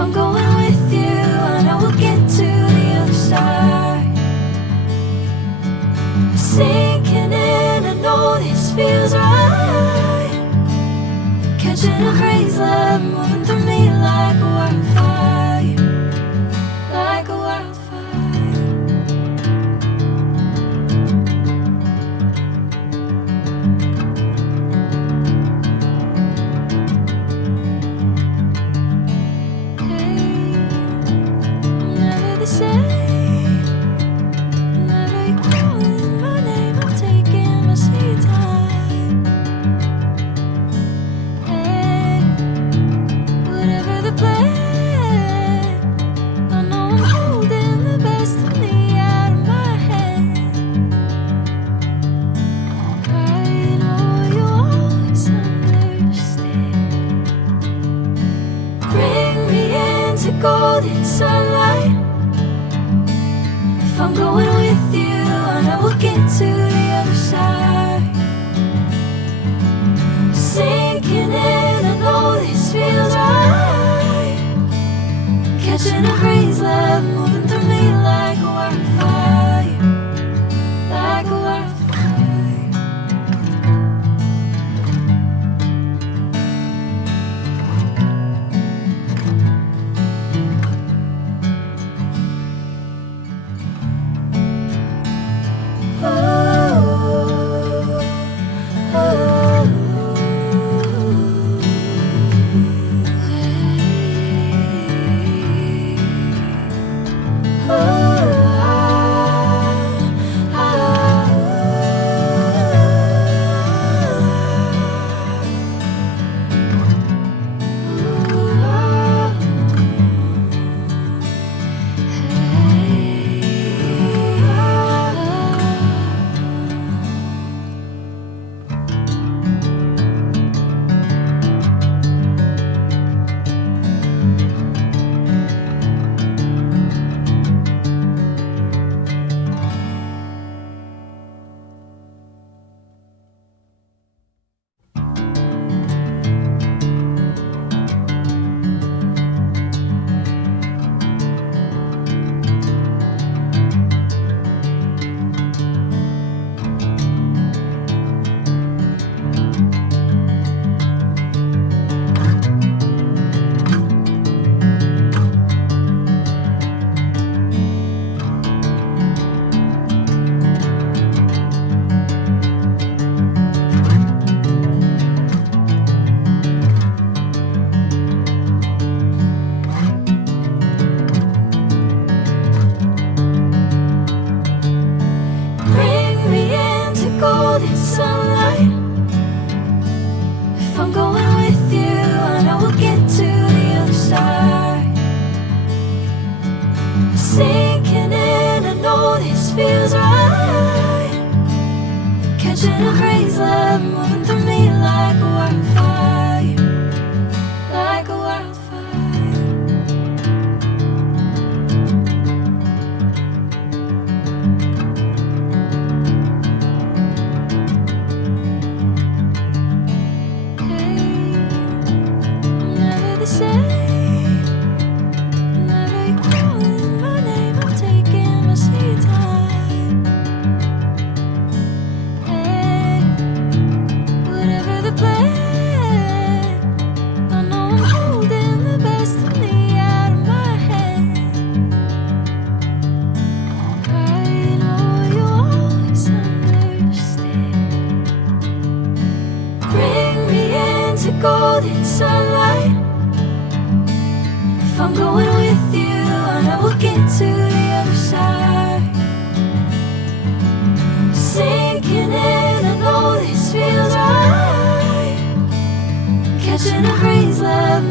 I'm going with you, I know we'll get to the other side. Sinking in, I know this feels right. Catching a crazy love, moving through me like a wildfire, like a wildfire. Golden sunlight. If I'm going with you, I know we'll get to the other side. Sinking in, I know this feels right. Catching a crazy love, moving through me like a wildfire, like a wildfire. Catching a crazy love, moving through me like a wildfire, like a wildfire. Hey, I'm never the same. Whenever you're calling my name, I'm taking my sweet time. Golden sunlight. If I'm going with you, I know we'll get to the other side. Sinking in, I know this feels right. Catching a crazy love,